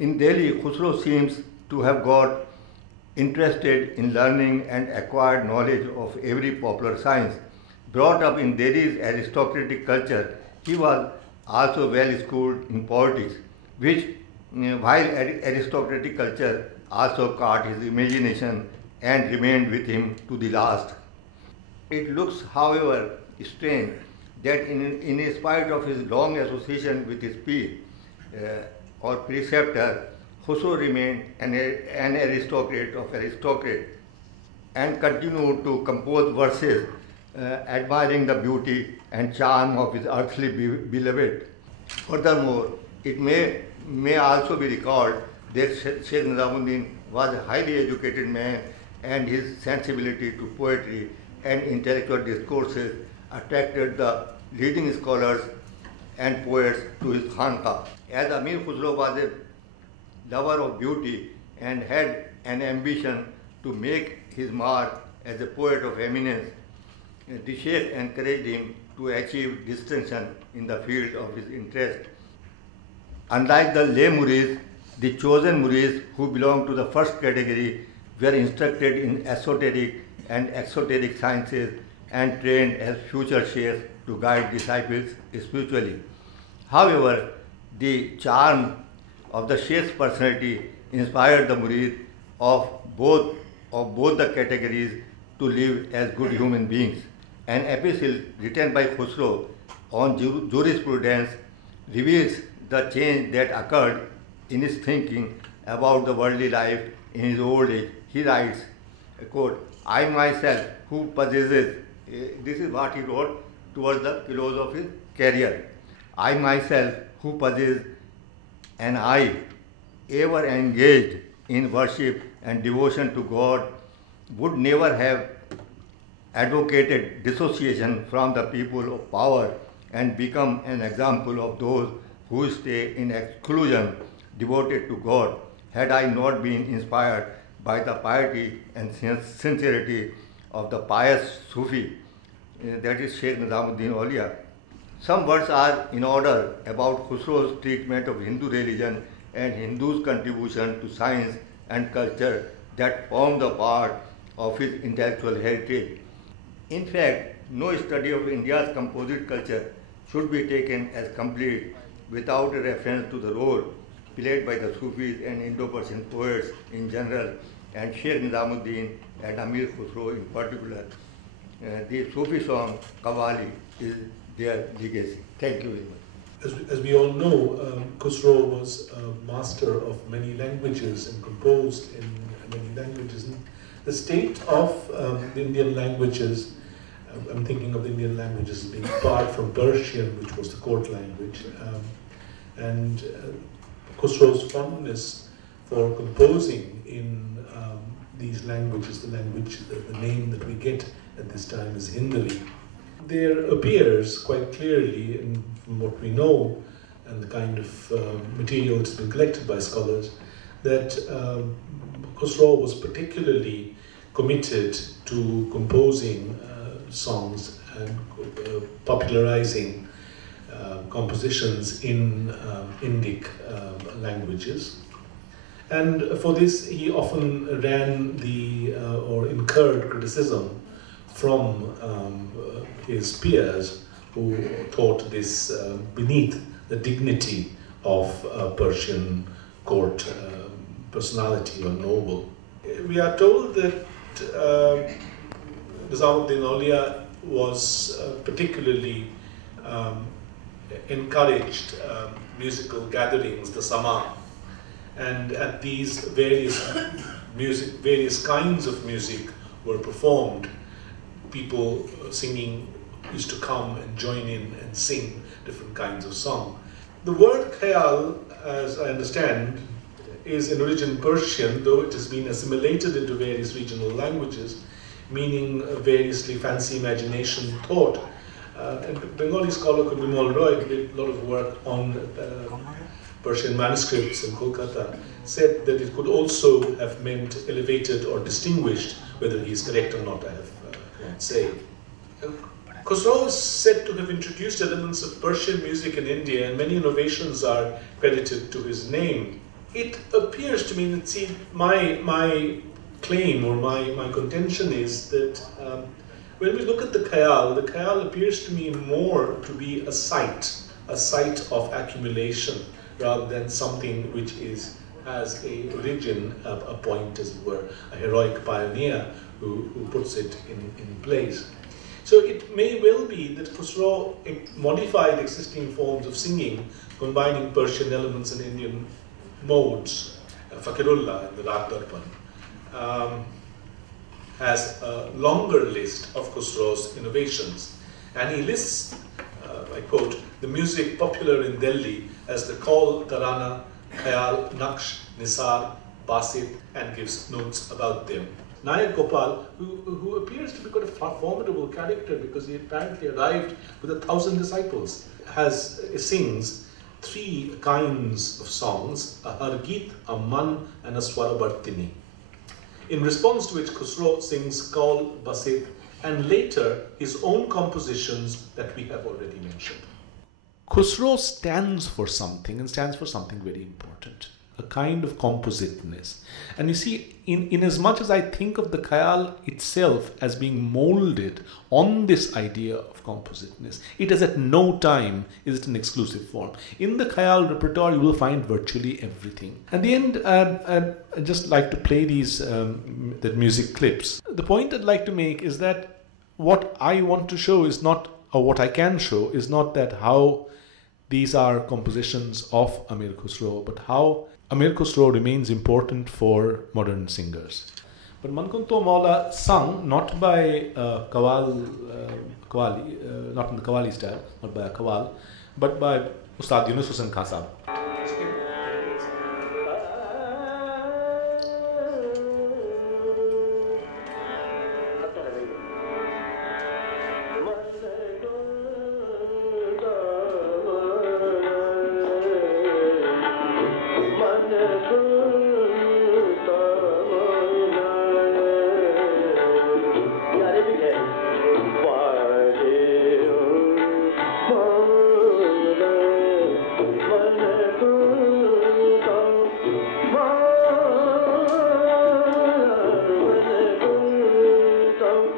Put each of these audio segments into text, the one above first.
In Delhi, Khusro seems to have got interested in learning and acquired knowledge of every popular science. Brought up in Delhi's aristocratic culture, he was also well schooled in politics, which, while aristocratic culture also caught his imagination and remained with him to the last. It looks, however, strange that in spite of his long association with his peer or preceptor, Khusro remained an aristocrat of aristocrats and continued to compose verses admiring the beauty and charm of his earthly beloved. Furthermore, it may also be recalled that Sheikh Nizamuddin was a highly educated man and his sensibility to poetry and intellectual discourses attracted the leading scholars and poets to his khanqa. As Amir Khusro was a lover of beauty and had an ambition to make his mark as a poet of eminence, the Sheikh encouraged him to achieve distinction in the field of his interest. Unlike the lay murids, the chosen murids who belong to the first category were instructed in esoteric and exoteric sciences and trained as future sheikhs to guide disciples spiritually. However, the charm of the sheikh's personality inspired the murid of both the categories to live as good human beings. An epistle written by Khusro on jurisprudence reveals the change that occurred in his thinking about the worldly life in his old age. He writes, quote, I myself who possesses, this is what he wrote towards the close of his career. I myself who possess an eye ever engaged in worship and devotion to God would never have advocated dissociation from the people of power and become an example of those who stay in exclusion devoted to God had I not been inspired by the piety and sincerity of the pious Sufi, that is Sheikh Nizamuddin Aulia. Some words are in order about Khusro's treatment of Hindu religion and Hindus' contribution to science and culture that form the part of his intellectual heritage. In fact, no study of India's composite culture should be taken as complete without a reference to the role played by the Sufis and Indo-Persian poets in general and Sheikh Nizamuddin and Amir Khusro in particular. The Sufi song Qawwali is their legacy. Thank you very much. As we all know, Khusro was a master of many languages and composed in many languages. And the state of the Indian languages, I'm thinking of the Indian languages being apart from Persian, which was the court language, and Khusro's fondness for composing in these languages, the name that we get at this time is Hindari. There appears quite clearly, from what we know and the kind of material that's been collected by scholars, that Khusro was particularly committed to composing songs and popularizing compositions in Indic languages. And for this, he often ran or incurred criticism from his peers who thought this beneath the dignity of a Persian court personality or noble. We are told that Nizamuddin Aulia was particularly encouraged musical gatherings, the Sama, and at these various kinds of music were performed. People singing used to come and join in and sing different kinds of song. The word khayal, as I understand, is in origin Persian, though it has been assimilated into various regional languages, meaning variously fancy imagination, thought. And Bengali scholar Bimal Roy did a lot of work on Persian manuscripts in Kolkata, said that it could also have meant elevated or distinguished, whether he is correct or not, I can't say. Khusro is said to have introduced elements of Persian music in India, and many innovations are credited to his name. it appears to me that, see, my claim or my contention is that when we look at the Khayal appears to me more to be a site of accumulation rather than something which has a origin, a point, as it were, a heroic pioneer who puts it in place. So it may well be that Khusro modified existing forms of singing, combining Persian elements and Indian modes. Fakirullah in the Rag Darpan has a longer list of Khusro's innovations, and he lists, I quote, the music popular in Delhi as the Kaul, Tarana, Khayal, Naqsh, Nisar, Basit, and gives notes about them. Nayak Gopal, who appears to be quite a formidable character because he apparently arrived with 1,000 disciples, sings 3 kinds of songs, a Hargeet, a Man, and a Swarabartini. In response to which Khusro sings Kaul, Basit, and later his own compositions that we have already mentioned. Khusro stands for something, and stands for something very important, a kind of compositeness. And you see, in as much as I think of the Khayal itself as being molded on this idea of compositeness, it is at no time is it an exclusive form. In the Khayal repertoire, you will find virtually everything. At the end, I'd just like to play these the music clips. The point I'd like to make is that what I want to show is not, or what I can show is not that how these are compositions of Amir Khusro, but how Amir Khusro remains important for modern singers. But Mankunto Maula sung not by Qawwali, not in the Qawwali style, not by a Qawwal, but by Ustad Yunus Hussain Khan Sahab.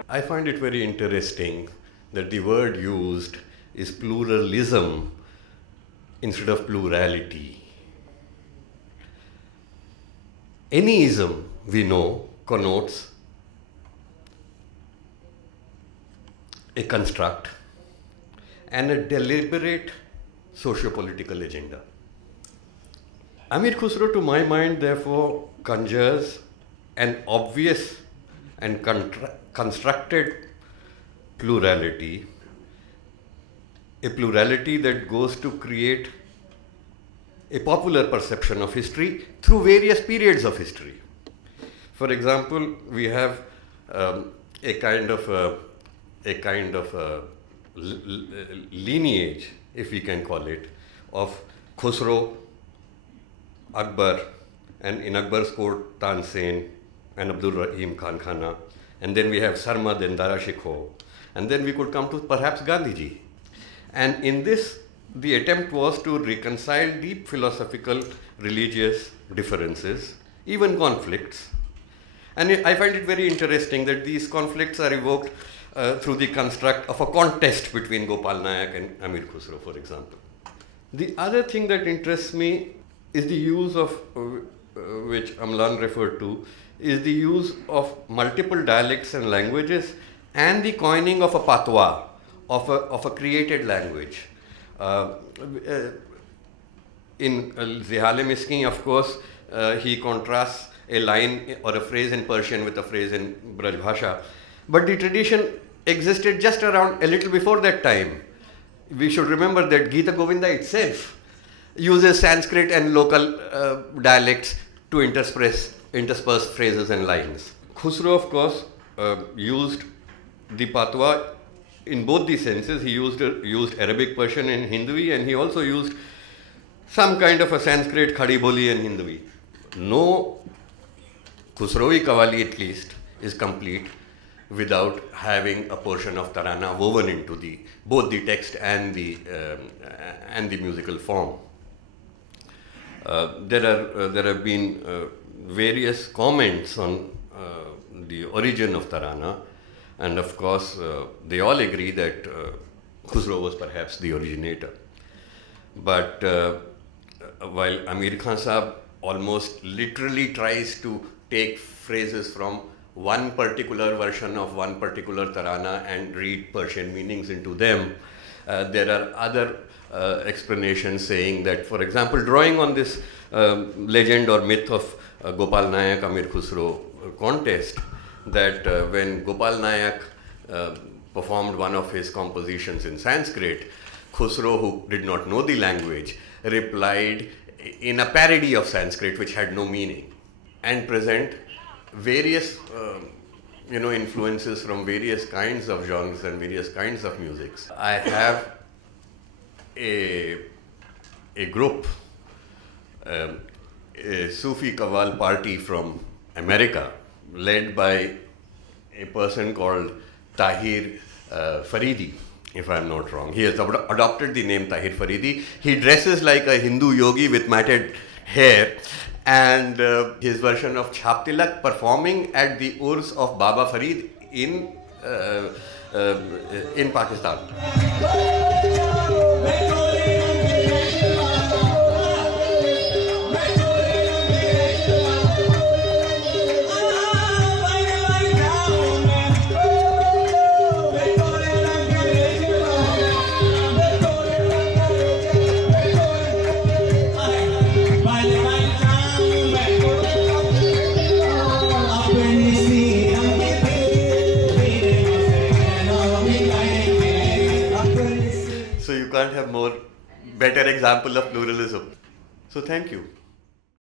I find it very interesting that the word used is pluralism instead of plurality. Any ism, we know, connotes a construct and a deliberate socio-political agenda. Amir Khusro, to my mind, therefore, conjures an obvious and constructed plurality, a plurality that goes to create a popular perception of history through various periods of history. For example, we have a kind of lineage, if we can call it, of Khusro, Akbar, and in Akbar's court, Tansen and Abdul Rahim Khan Khana, and then we have Sarmad and Dara Shikoh, and then we could come to perhaps Gandhiji. And in this, the attempt was to reconcile deep philosophical, religious differences, even conflicts. And I find it very interesting that these conflicts are evoked through the construct of a contest between Gopal Nayak and Amir Khusro, for example. The other thing that interests me is the use of, which Amlan referred to, is the use of multiple dialects and languages and the coining of a patwa, of a created language. In Zihale Miski, of course, he contrasts a line or a phrase in Persian with a phrase in Braj Bhasha. But the tradition existed just around a little before that time. We should remember that Gita Govinda itself uses Sanskrit and local dialects to intersperse phrases and lines. Khusro, of course, used the patwa in both the senses. He used Arabic, Persian and Hindui, and he also used some kind of a Sanskrit, Khadi Boli and Hindui. No Khusroi Qawwali, at least, is complete without having a portion of Tarana woven into both the text and the musical form. There have been various comments on the origin of Tarana, and of course they all agree that Khusro was perhaps the originator. But while Amir Khan Sahab almost literally tries to take phrases from one particular version of one particular Tarana and read Persian meanings into them, there are other explanations saying that, for example, drawing on this legend or myth of Gopal Nayak Amir Khusro contest, that when Gopal Nayak performed one of his compositions in Sanskrit, Khusro, who did not know the language, replied in a parody of Sanskrit which had no meaning, and present various influences from various kinds of genres and various kinds of musics. I have a group, a Sufi Qawwal party from America, led by a person called Tahir Faridi, if I'm not wrong. He has adopted the name Tahir Faridi. He dresses like a Hindu yogi with matted hair, and his version of Chhap Tilak performing at the Urs of Baba Farid in Pakistan. So you can't have better example of pluralism. So thank you.